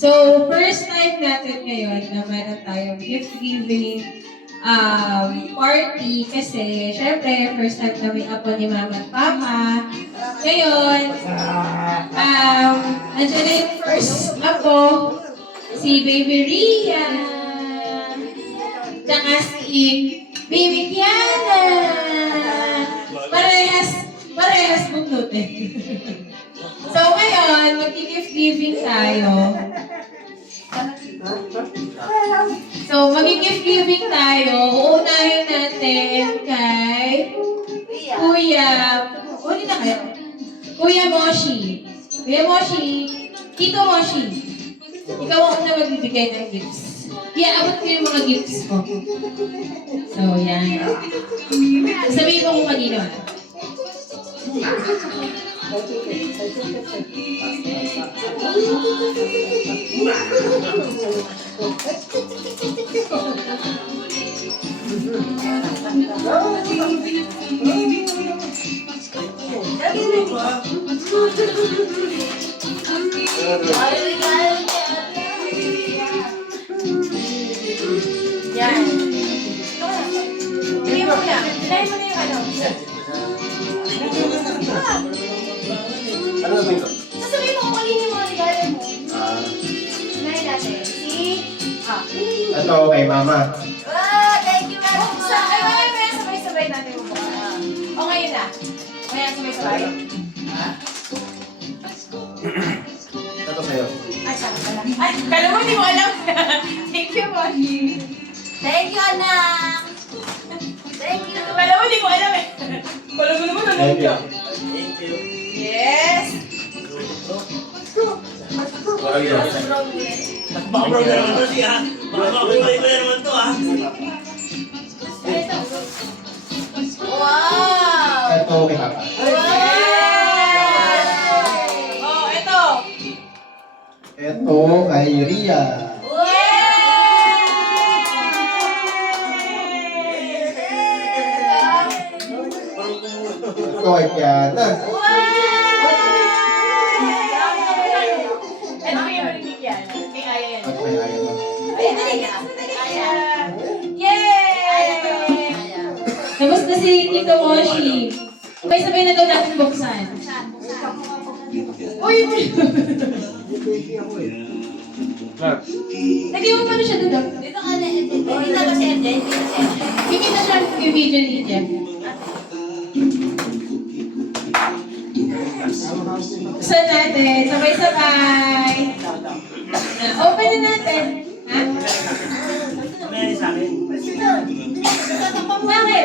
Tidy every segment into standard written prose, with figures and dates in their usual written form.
So, first time natin ngayon na meron tayong gift giving party kasi syempre first time na may apo ni Mama at Papa. Ngayon, andyan na yung first apo, si Baby Ria. Tsaka si Baby Kiana. Parehas bugnutin. So ngayon, mag-gift giving tayo. So, mag-gift giving tayo. Uunahin natin kay Kuya. Uli na kayo. Kuya Moshi. Kuya Moshi. Tito Moshi. Ikaw ang una magbibigay ng gifts. Abot ko yung mga gifts mo. So, yan. Sabihin mo kung kanino. Yan. Hindi mo na. Try mo na yung ano. Ano ba ito? Sasabihin mo kung kanino yung mga regalo mo. Sinayin natin. Ito kay Mama. Thank you, Mama. Ay, sabay-sabay natin mo. O, ngayon na. Ngayon, sabay-sabay. Ito sa'yo. Ay, sana pala. Ay, kala mo, hindi mo alam. Thank you, Moshi. Thank you, anak. Thank you. Kala mo, hindi mo alam eh. Kala mo naman, alam Thank you. ka. Yes. Parang yun. Baka-brown na naman to siya. Baka-kulay na naman to ah. Wow! Ito kay Papa. Oh, ito. Ito kay Ria. Ito kay Kiana. Ano kayo magbibigyan? Kay Aya yan. Ito kay Aya. Aya. Yay! Tapos na si Tito Moshi. Sabay-sabay na daw natin buksan. Uy! Lagyan mo pa na siya doon. Dito ka na. Dito ka si MJ. Bigyan na siya yung video ni Jeff. Buksan natin. Sabay-sabay. Open na natin. Ha? May sa akin. Bakit?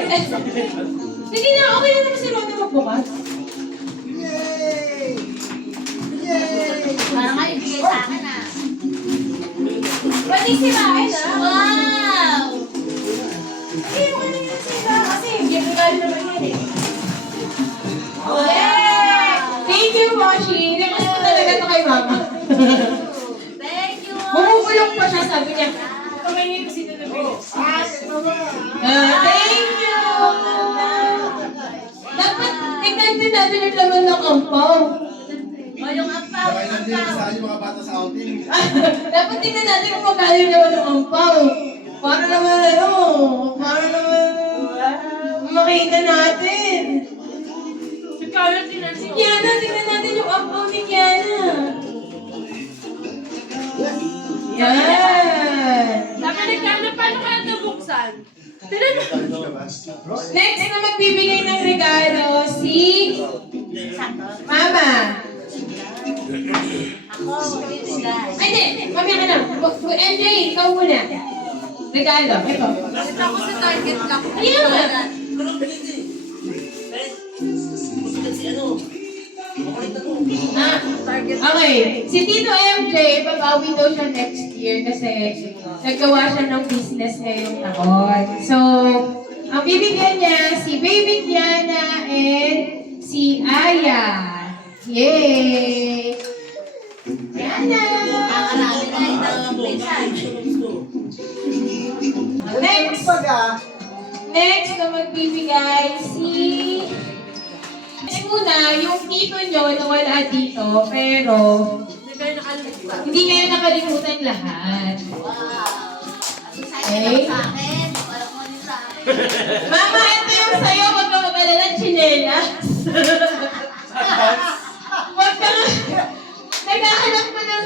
Sige na, okay na naman si Rona magbukas. Parang nga ibigay sa akin ah. Pwede sirain ah. Wow! Hindi mo na yung sira kasi ginagalit naman yan eh. Yay! Thank you, Moshi. Request ko talaga ito kay Mama. Thank you! Bumubulong pa siya, sabi niya. Kumainin ko sino na bilis. Thank you! Dapat tignan din natin yung laman ng ampaw. O yung ampaw, yung ampaw. yung mga bata sa outing. Dapat tignan natin kung magkano yung laman ng ampaw. Para naman makita natin. Si Kiana, tignan natin yung ampaw ni Kiana. Yan! Dapat nagkano, paano kaya nabuksan? Next na magbibigay ng regalo si Mama. Ako, bibigay. Ay, hindi. Mamaya ka na. MJ, ikaw muna. Regalo. Ito. Ito ako sa Target lang. Ayun nga. Ano pinili? Gusto si ano? Makulit ako. Target. Okay. Si Tito MJ, babawi daw siya next year kasi naggawa siya ng business ngayong taon. So, ang bibigyan niya si Baby Kiana and si Aya. Yay! Kiana! Ang arami na ito. Pinsan. Next na magbibigay si... Kasi muna, yung tito nyo na wala dito, pero nakalimutan. Hindi ngayon nakalimutan lahat. Okay? Sa akin. Walang money sa akin. Mama, ito yung sa'yo. Huwag ka mag-alala, chinelas. Huwag ka nga. Naghahanap ko ng...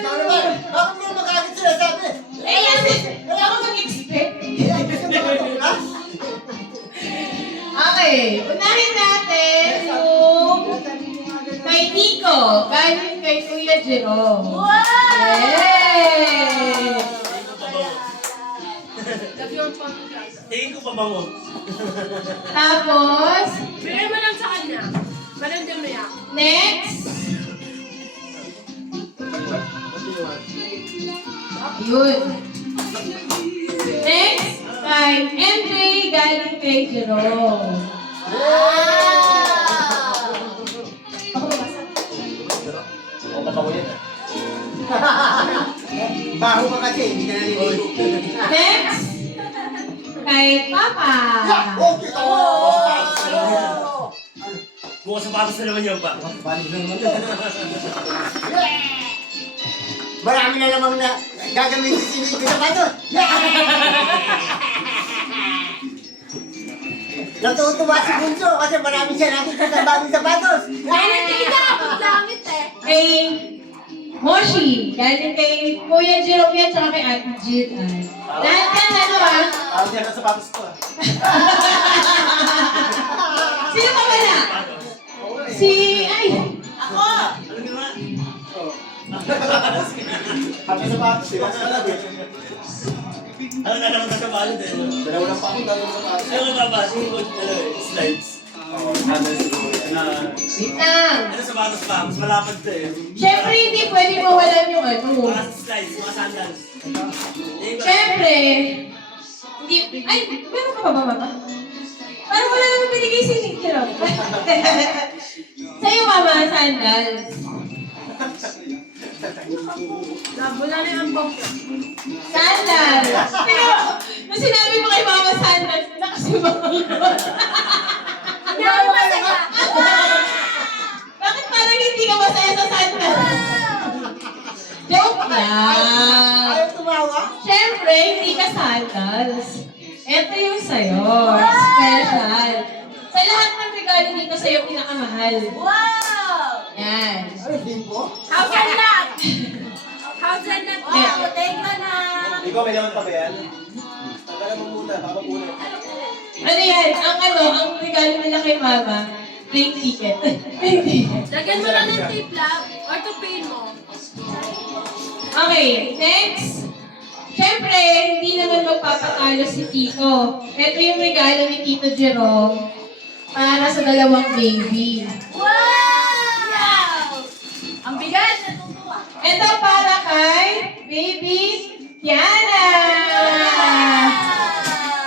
Bakit mo magkakit sila sabi? Eh, yan. Wala ko mag-expect. Okay. Unahin natin yung kay Nico. Galing kay Kuya Jerome. Wow! Yay! Tingin ko pabango. Tapos, Bigay mo lang sa kanya. Maramdam mo yan. next. Yun. Next, kay MJ galing kay Jerome. O, papago yan. Baho ka kasi, hindi ka naliligo. Next, kay Papa. Okay, Bukas sa patos na naman yan pa. Balik na naman to. Marami na namang na gagamitin si Nico sa patos. Natutuwa si Bunso kasi marami siya nakikita sa bagong sapatos. Nakita ka langit eh. Kay Moshi. Galing kay Kuya Jerome yan, tsaka kay Ate Jill. Lahat yan, ano ah? Parang siya ng sapatos ko. Sino pa wala? Si, ay, Ako! Ano ginawa? Kami sapatos, di ba? Sa kalab eh. Ano na naman sa balot eh. Dalawa lang pa akong dalawang sapatos. Ano nga ba? Slides. Oo, nandun siguro. wait lang. Ano sa patos pa? Mas malapad to eh. Siyempre, hindi pwede mawalan yung ano. Mga slides, mga sandals. Siyempre, hindi, ay, meron ka pa ba, Mama? Parang wala naman binigay si Jerome. Sa'yo, Mama, sandals. Wala na yung bong. Sandals. Pero, nung sinabi mo kay Mama sandals, nakasimangon ko. Hindi ako masaya. Bakit parang hindi ka masaya sa sandals? Joke lang. Ayaw tumawa? Siyempre, hindi ka sandals. Ito yung sa'yo. Special. Sa lahat ng regalo dito sa'yo, pinakamahal. Wow! Yan. Ano, bimbo? How can that? How can that? Wow, thank you na. Ikaw, may naman pa ba yan? Tanggalan mo muna, papapunin. Ano yan? Ang regalo nila kay Mama, plane ticket. Plane ticket. Lagyan mo lang ng tape lang or tupin mo. Okay, next. Siyempre, hindi naman magpapatalo si Tito. Ito yung regalo ni Tito Jerome para sa dalawang baby. Wow! Ang bigat! Natutuwa. Ito para kay baby Tiana.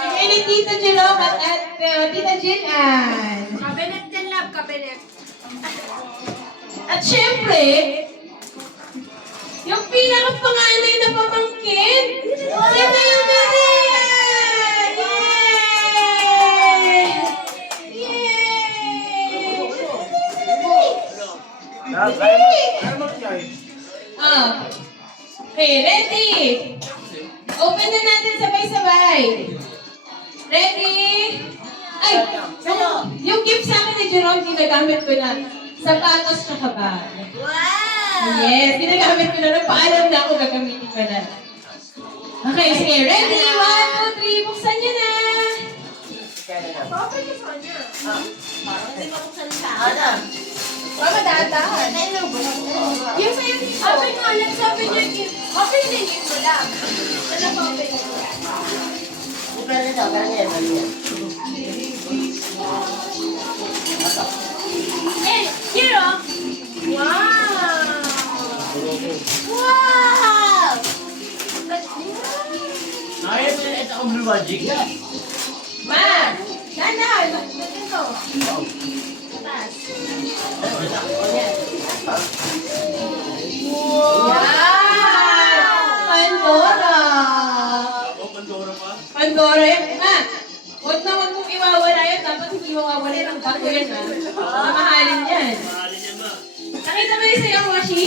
Bigay ni Tito Jerome at Tita Jill-Ann. Kabinet din, love. Kabinet. At syempre, yung pinakapanganay na pamangkin, si Maria Maria! Yay! Ah. Okay, ready? Open na natin sabay-sabay. Ready? Ay, yung gift sa akin ni Jerome, ginagamit ko na sapatos tsaka bag. Wow! Yes, ginagamit ko na. Nagpaalam na ako, gagamitin ko na. Okay, sige. Ready? 1, 2, 3. Buksan niyo na. Open ka sa kanya. Hindi mo kung saan ka. Mama, dahan-dahan. Yung sa'yo dito. Open mo, let's open your gift. Open din yun mo lang. Wala pa open mo. Eh, here oh. Wow! Wow! Ayun, ito ang Blue Magic. Ma, dahan-dahan. Ito. Taas. Yan! Pandora! Ako, Pandora pa. Pandora yan. Ma, huwag na huwag mong iwawala yan. Dapat hindi mawawala ng bago yan, ha? Mamahalin yan. Mahalin yan ba? Nakita mo yung sa'yo, Moshi?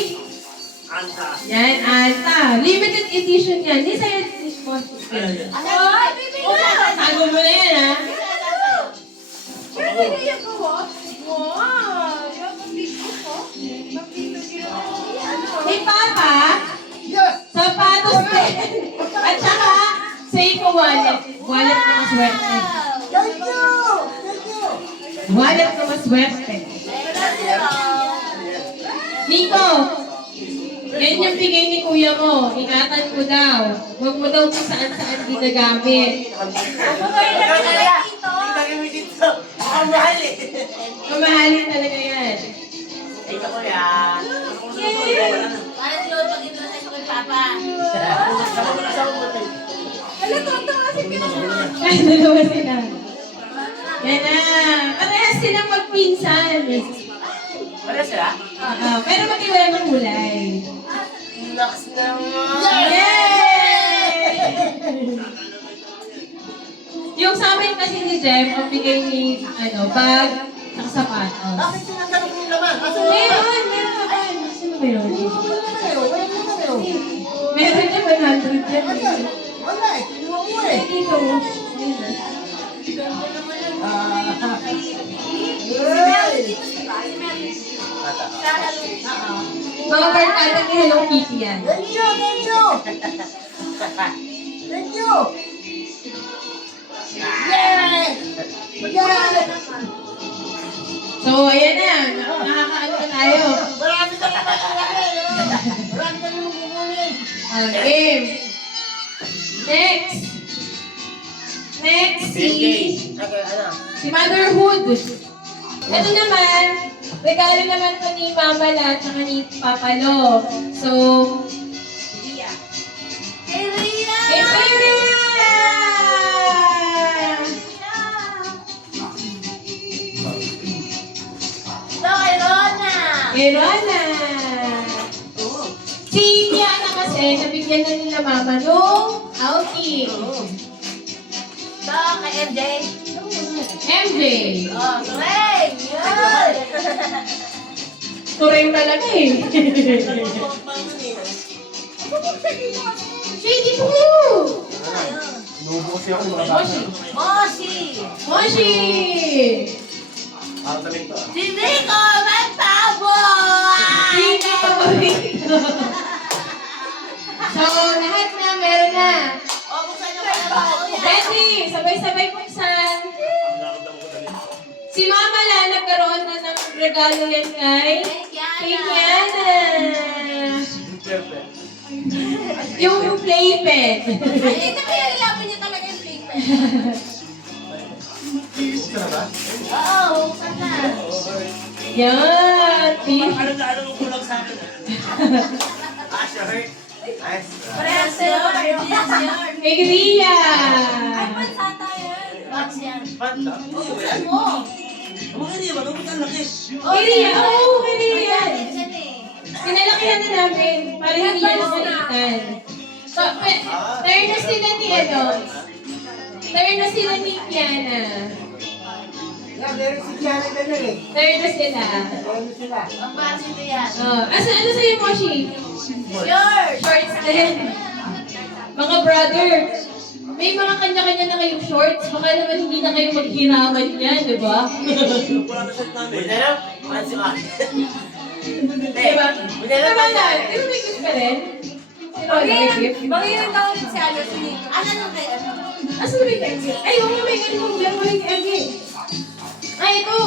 Anta. Yan, Anta. Limited edition yan. Di sa'yo, Ayan. Ay, baby na! tago mo na yan, ha? Sure, pinaya ko, oh. Wow! Yung pag-video ko. Pag-video ko. Ni Papa, Yes! sapatos din. At saka, Seiko wallet. Wallet na maswerte. Thank you! Thank you! Wallet na maswerte. Nico, yan yung bigay ni kuya mo. Ingatan mo daw. Huwag mo daw kung saan-saan ginagamit. Ang mahal eh! Mamahalin talaga yan. Ito ko yan. Para tinod pag-introduce ko kay Papa. Alam ko, ito kasi pinag-introduce. Ay, dalawa sila. Yan na. Parehas silang magpinsan. Wala sila? Pero mag-iwala ng kulay. Naks naman! Yay! Yung sa amin kasi ni Jeff, ang bigay ni, bag, at sapatos. Bakit sinatanong mo yung laman? Asan Meron naman. Sino meron? Wala Meron niya 100 yan. Wala eh, kinuha mo eh. Dito. Mga barkada ni Hello Kitty yan. Thank you! Thank you! Thank you! Yay! Yay! So, ayan na. Nakakaano na tayo. Marami ka naman Marami ka naman kukunin. Game. Next. Next, si Motherhood. Ito naman, regalo naman to ni Mama La at ni Papa Lo. So, Kay Rhea! kay Rhea! Ito kay Rona! Kay Rona! Si Tiana kasi, nabigyan na nila Mama nung outing. Ito kay MJ. MJ. Oh, Ray! Yun! Turing talaga eh. Shady po! Nubo siya ako mga Moshi! Moshi! Moshi! Si Rico Magpabo! Dito! So, lahat na, meron na. O, buksan nyo pa na ba? Ready! Sabay-sabay buksan. Si Mama La, nagkaroon na ng regalo yan kay Kiana. Yung playpen. Ay, ito kaya nilaban niya talaga yung paper. Oo, buksan na. Yan! Ano na ano ang kulang sa akin? Nice. Parehas yun. Parehas yun. Kay Ria! Ay, pansata yun. Box yan. Panta? Buksan mo. Mga hindi ba? Ano ang laki? Kay Ria! Oo, kay Ria! Yan yan eh. Pinalakihan na namin para hindi yan malitan. So, turn na sila ni turn na sila ni Kiana. Yeah, meron si Kiana ganun eh. Turn na sila. Meron sila. Ang base ko yan. Ano sa'yo, Moshi? Yours! Shorts din. Mga brother, may mga kanya-kanya na kayong shorts. Baka naman hindi na kayo maghiraman yan, di ba? Wala na set namin. Wala na? Ano si Maki? Di ba? Tama na. Di ba may gift ka rin? Si Lola may gift? Mangirin daw ulit si Alo. Ano nang kaya? Asan na may gift? Ay, oo nga, may ganun mo. Meron mo yung Angge. Ay, ito.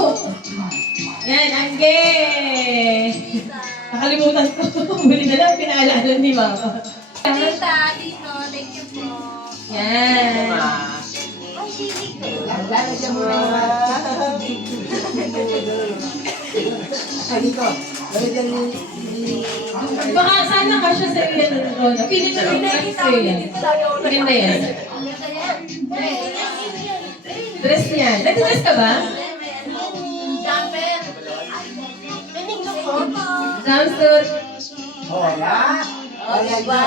Yan, Angge. Nakalimutan ko. Buli na lang, pinaalala ni Mama. Tita, Tito, thank you po. Yan. Ay, hindi ko. Lalagyan mo na Ay, dito. Lalagyan ni... Baka sana ka siya sa iyo ng Lola. Pilit na rin sa iyo. Maganda yan. Dress niya. Nag-dress ka ba? Jumper. Jumpsuit. Oh, wala. Oh, diba?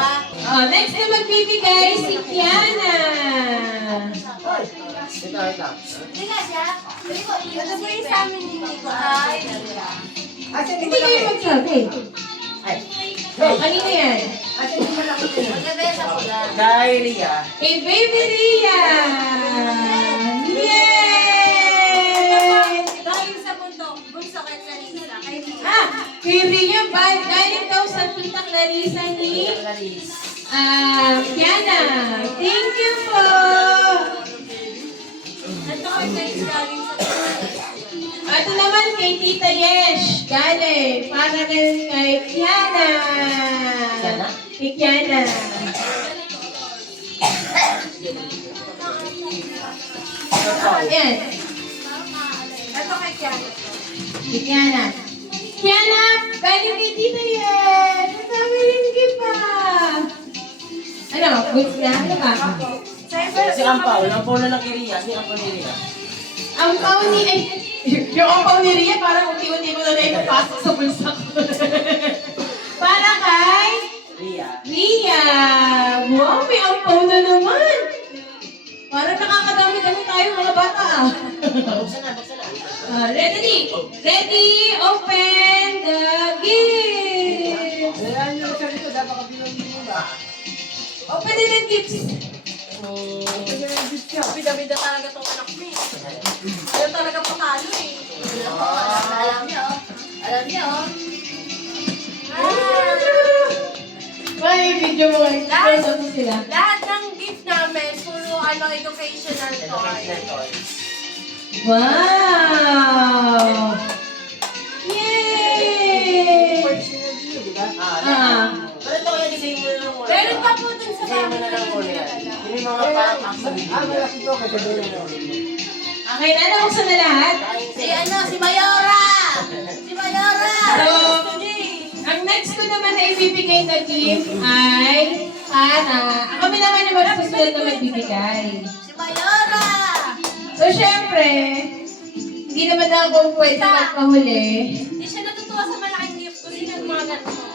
Next na magbibigay si Kiana. Hoy, ito. Hindi nga siya. Ano ba yung sa amin ni Nico? Ay, Asan Hindi kayo magsabi. Ay, Oh, kanina yan. Magabesa ko lang. Kay Ria. Kay Baby Ria! Yay! Dahil sa bunso kay Clarissa. Kay Rita. Kay Ria, galing daw sa tita Clarissa ni Kiana. Thank you po! Ito kay Clarissa galing sa Ito naman kay Tita Yesh. Galing. Para rin kay Kiana. Kiana? Kay Kiana. Ayan. Ito kay Kiana. Kay Kiana. Kiana, galing kay Tita Yesh. Ang dami rin pa. Ano? Goods na? Ano ba? Si Ampaw. Ampaw na lang kay Ria. Si Ampaw ni Ria. Ang pao ni... Ay, yung ang pao ni Ria, parang unti-unti ko na ipapasok sa bulsa ko. Para kay... Ria. Ria! Wow, may ang pao na naman! Parang nakakadami-dami tayo mga bata ah. Buksan na, buksan na. Ready? Ready? Open the gift! Ayan yung isa dito. Dapat kabilang mo ba? Open din ang gifts! Bida-bida talaga tong anak mo eh. Ayaw talaga patalo eh. Alam niyo, oh. Alam niyo, oh. May video mo ngayon. Lahat. Ano sila? Lahat ng gift namin, puro educational toy. Wow! Yay! Pero ito kaya design mo na lang muna. Meron pa po dun sa Design mo na lang muna yan. Yung mga pa-packs sa video. Malaki ito kasi doon na. Okay na, nabuksan na lahat. Si Mayora! Si Mayora! So, ang next ko naman na ibibigay na gift ay para, kami naman naman ang susunod na magbibigay. Si Mayora! So, syempre, hindi naman ako pwede magpahuli. Hindi siya natutuwa sa malaking gift ko. Hindi ng mga ganito.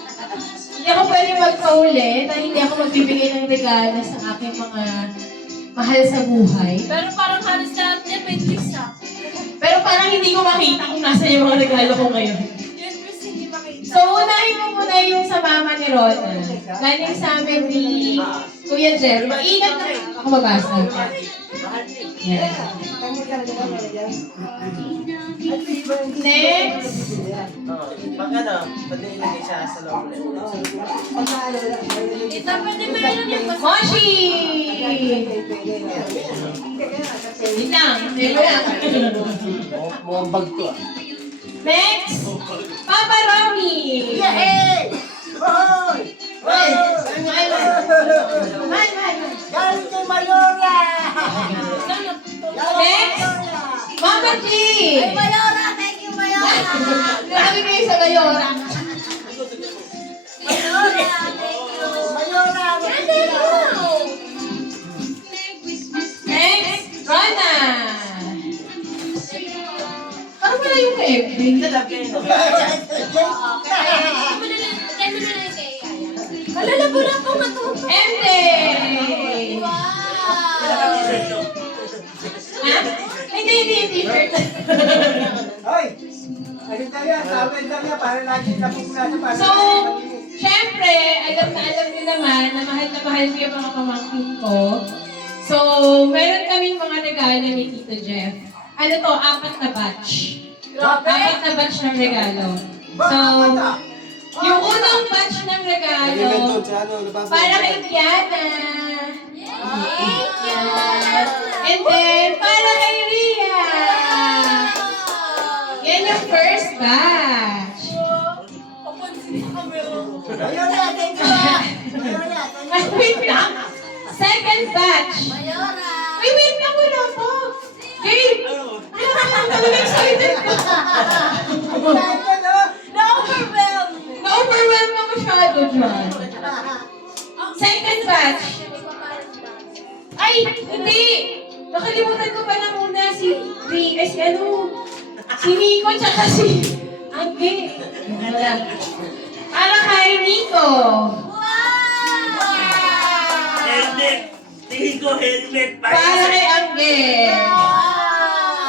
Hindi ako pwede magpahuli na hindi ako magbibigay ng regalo sa aking mga mahal sa buhay. Pero parang halos lahat niya may tricks ah. Pero parang hindi ko makita kung nasa yung mga regalo ko ngayon. Yun Chris, hindi makita. So, unahin mo muna yung sa mama ni Rona. Galing sa amin ni Kuya Jeff. Maingat na ako mabasa. Yan. Next. Pag ano, pwede ilagay siya sa loob ulit. Tita, pwede mo yun yung basta. Moshi! Wait lang. Wait lang. Mukhang bag to ah. Next. Papa Romy! Hey! Hoy! Hoy! Man. Galing kay Mayora! Next. Mama G! Ay, Mayora! Thank you, Mayora! Grabe kayo sa Mayora. Mayora! Thank you! Mayora! Ganda mo! Next. Rona! Parang wala yung Evelyn. Malalabo na po matuto. Ente! Wow! Ha? Hindi. Hoy! Ayun tayo, sabi tayo para lagi napupunta sa para. So, syempre, alam niyo naman na mahal ko yung mga pamangkin ko. So, meron kaming mga regalo ni Tito Jeff. Ano to? 4 na batch. Grabe! 4 na batch ng regalo. So, yung unang batch ng regalo, para kay Kiana. Thank you! And then, para kay Ria. Yan yung first batch. Papansin ko kami. Mayora, thank you ah! Mayora, thank Ay, wait lang. Second batch. Mayora! Ay, wait lang muna po. Gabe! Ano excited ka? you! Na-overwhelm! Na-overwhelm na masyado dyan. Second batch. Ay, hindi! Nakalimutan ko pala muna si Nico tsaka si Angge. Wala. Para kay Nico. Wow! Helmet! Tingin ko helmet. Para kay Angge.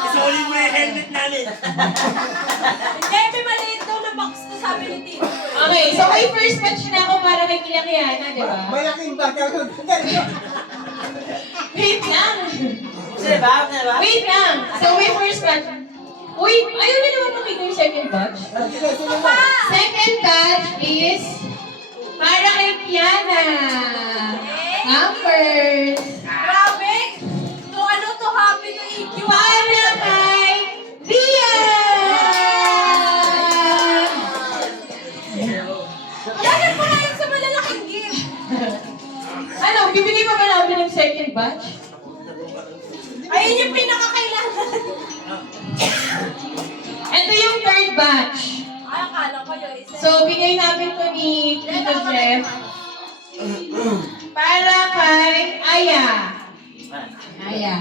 Isuli mo yung helmet namin. Hindi, may maliit daw na box na sabi ni Tito. Okay, so may first batch na ako para kay Kilakiana, di ba? Malaking bata doon. Wait lang. Sino ba? Wait lang. So may first batch. Uy, ayaw na naman makita yung second batch. Second batch is para kay Kiana. Hampers. Grabe! To ano to happy to EQ. Para kay Ria! Dagat mo na yun sa malalaking gift. Ano, bibigay pa ba namin ng second batch? Ayun yung pinakakailangan. Ito yung third batch. Ay, akala ko yun. So, bigay namin to ni Tito Jeff para kay Aya. Aya.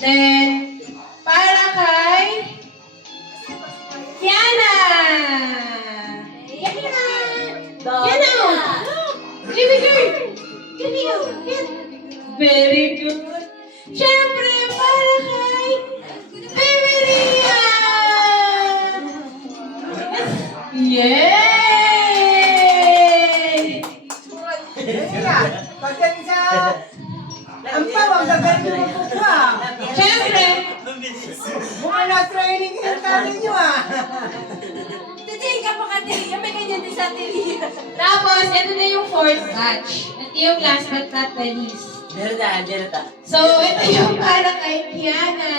Then, para kay Kiana. Kiana. Kiana. Baby girl. Kiana. Very good. Siyempre, para kay Baby Ria. Yay! Kaya, pagdating sa... Ang pawang gagawin mo po ba? Siyempre, Mukha na training yung tanin nyo ah. Titiin ka pa ka, Tiria. May ganyan din sa Tiria. tapos, ito na yung fourth batch. Ito yung last but not the least. So, ito yung para kay Kiana.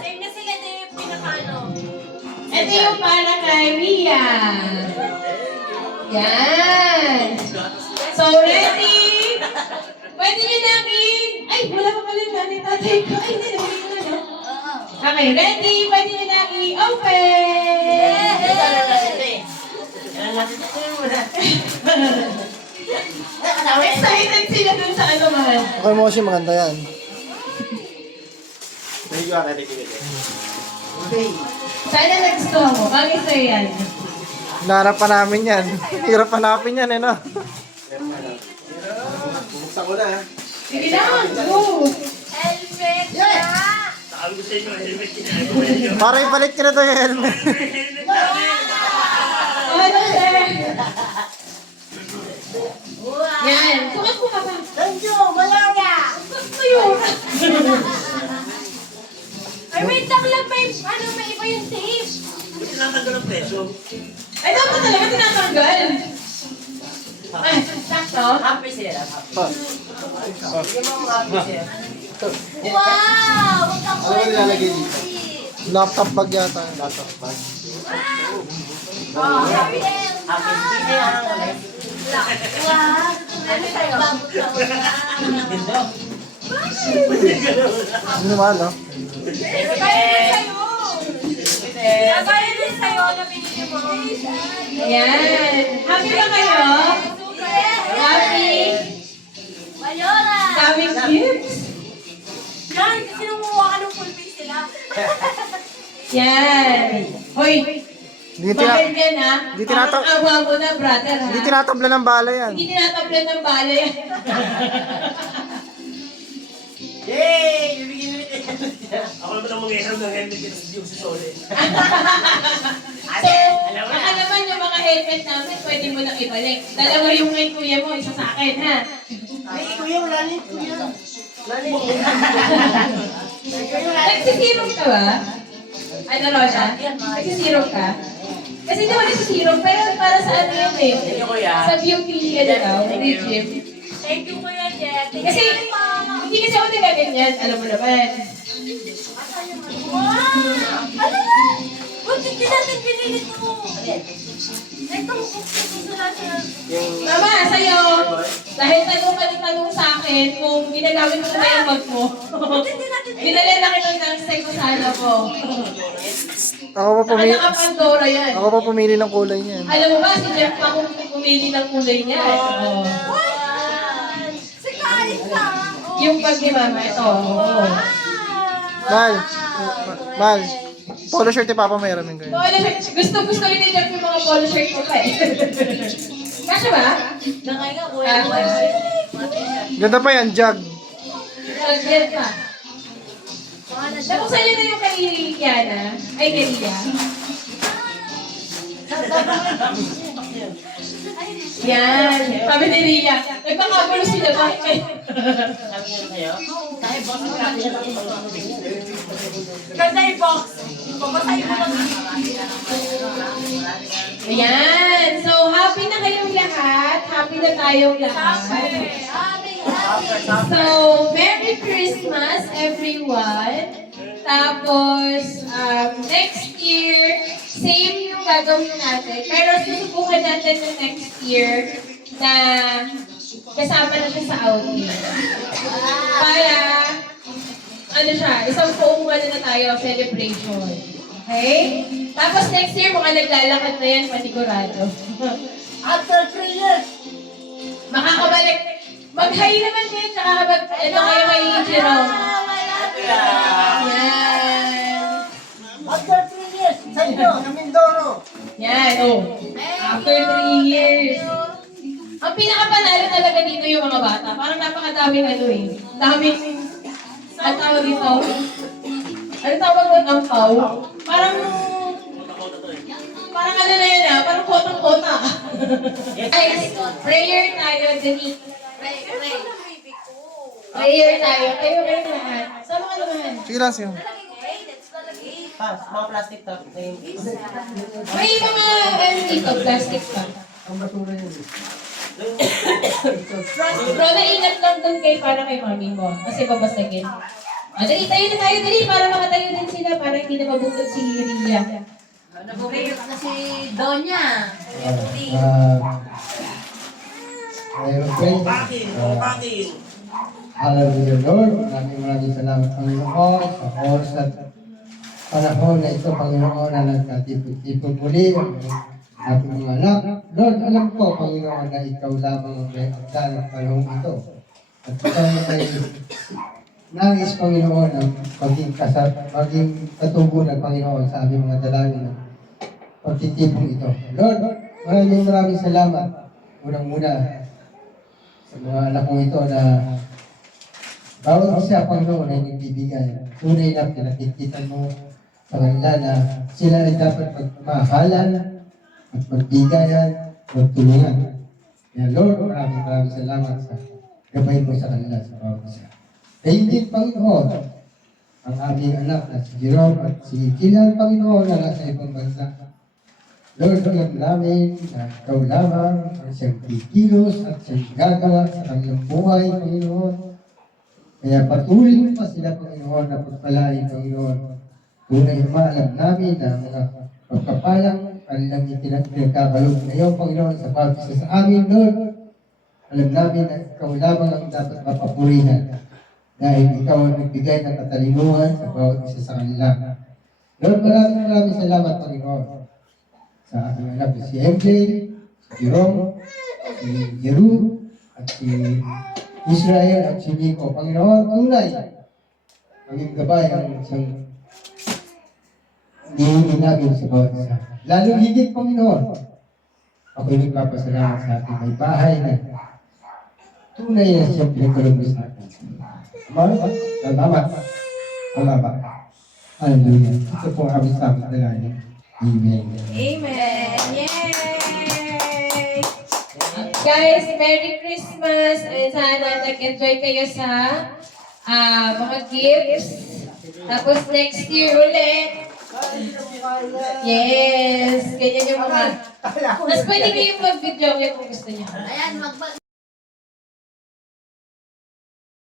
Same na sila din yung pinakano. Ito yung para kay Ria. Yan. So, ready? Pwede nyo nang Ay, wala pa pala yung nanay tatay ko. Ay, hindi, nabili ko na, no? Okay, ready? Pwede nyo nang i-open. Excited sila dun sa ano, mahal. Okay mo kasi maganda yan. Sana nagustuhan mo. Bagay sa'yo yan. Hinahanap pa namin yan. Hirap hanapin yan eh no? Sige na, go! Helmet na! Sabi ko sa inyo, helmet ginagawa niyo. Para ipalit ka na to yung helmet. Helmet namin! Ano, sir? Yan. Sukat mo ka pa. Thank you, malaya! Gusto yun. Ay, wait lang lang. May iba yung tape. Buti lang tanggal ang presyo. Ay, dapat talaga tinatanggal. Ay, sakto. Wow! Ano ba nilalagay dito? Laptop bag yata. Laptop bag. Oh, happy Wow! Ano tayo? Ano naman no? Kaya din sa'yo na binili mo. Ayan. Happy ba kayo? Happy? Mayora! Daming gifts? Yan, kasi numuha ka ng full face sila. Yan. Hoy, Hindi mahal yan ha. Hindi tinata- Parang awa mo na, brother ha. Hindi tinatabla ng bala yan. Hindi tinatablan ng bala yan. Ako naman ang mga ng helmet yung si Sole. So, baka naman yung mga helmet namin, pwede mo nang ibalik. Dalawa yung kay kuya mo, isa sa akin ha. Nagsisirong ka ba? Ano, Rosa? Nagsisirong ka? Kasi di ba nagsisirong, pero para sa ano yun eh? Sa beauty, ano daw, regime. Thank you, Kuya Jeff. Thank Kasi, you, Mama. hindi kasi ako nagaganyan, alam mo naman. Wow! Ano na? Ba't hindi natin binili ito? Ito, susulat siya. Mama, sa'yo, dahil tanong sa akin kung ginagamit mo na yung bag mo. Binala na kita ng sexo sana po. Ako pa pumili. Naka-Pandora yan. Ako pa pumili ng kulay niyan. Alam mo ba, si Jeff pa kung pumili ng kulay niya. Oh. Si Karis lang. Yung bag ni Mama, ito. Oh. Mal. Mal. Polo shirt ni Papa mayroon din kayo. Polo shirt. Gusto rin ni Jeff yung mga polo shirt ko pa eh. Kasya ba? Nakay ka, Kuya. Kasya. Ganda pa yan, jug. Jeff pa. Nabuksan niyo na yung kay Kiana. Ay, kay Ria. Yan. Sabi ni Ria, nagpakagulo sila. Bakit kayo? Ganda yung box. Babasahin mo lang. Ayan. So, happy na kayong lahat. Happy na tayong lahat. So, Merry Christmas, everyone. Tapos, next year, same yung gagawin natin. Pero susubukan natin na next year na kasama na siya sa outing. Para, ano siya, isang buong na tayo, celebration. Okay? Tapos next year, mga naglalakad na yan, panigurado. After 3 years, Makakabalik. Mag-hi naman kayo, tsaka ito kayo kay Jerome. Yan. after 3 years, sa inyo, sa Mindoro. Yan, oh. After 3 years. Ang pinakapanalo talaga dito yung mga bata. Parang napakadaming ano eh. Daming, ang tawag dito. Ano tawag doon? Ampaw? Parang ano na yun ah. Parang kotang-kota. Guys, prayer tayo, Denise. Prayer tayo. Kayo lahat. Sama ka naman. Sige lang, sige. Mga plastic to. May mga ano dito, plastic pa. Ang basura yun. Bro, naingat lang doon para kay mami mo. Kasi babasagin. Dali, tayo na tayo, dali. Para makatayo din sila. Para hindi na mabungkot si Ria. Nag-prayer na si Donya. Bakit? Hallelujah, Lord. Maraming salamat, Panginoon, sa oras at panahon na ito, Panginoon, na nagkatipon-tipon muli ang ating mga anak. Lord, alam ko, Panginoon, na ikaw lamang ang may agdan at panahon ito. At ikaw na may nais, Panginoon, ang maging katugunan, Panginoon, sa aming mga dalangin ng pagtitipon ito. Lord, maraming salamat. Unang-una, sa mga anak ko ito na bawat isa, Panginoon, ay nagbibigay. Tunay na pinakikita mo sa kanila na sila ay dapat magmahalan at magbigayan, magtulungan. Kaya Lord, maraming salamat sa gabay mo sa kanila sa bawat isa. Kaya din, Panginoon, ang aming anak na si Jerome at si Kilan, Panginoon, na nasa ibang bansa. Lord, alam namin na ikaw lamang ang siyang kikilos at siyang gagawa sa kanilang buhay, Panginoon. Kaya patuloy mo pa sila, Panginoon, na pagpalain, Panginoon. Tunay maalam namin na mga pagkapalang kanilang pinagkakalog na iyo, Panginoon, sa bawat isa sa amin, Lord. Alam namin na ikaw lamang ang dapat mapapurihan dahil ikaw ang nagbigay ng katalinuhan sa bawat isa sa kanila. Lord, maraming salamat, Panginoon, sa aking anak si MJ, si Jerome, si Jeru, at si Israel at si Nico. Panginoon, tunay, maging gabay ang isang hihingin namin sa bawat isa. Lalo higit, Panginoon, ako'y nagpapasalamat sa ating may bahay na tunay na siyang pinagkalong sa akin. Salamat. Salamat. Hallelujah. Ito po ang aming samot na langit. Amen. Amen! Yay! Guys, Merry Christmas! And sana nag-enjoy kayo sa mga gifts. Tapos next year ulit. Yes! Ganyan yung mga... Mas pwede kayong mag-video kung gusto niyo. Ayan,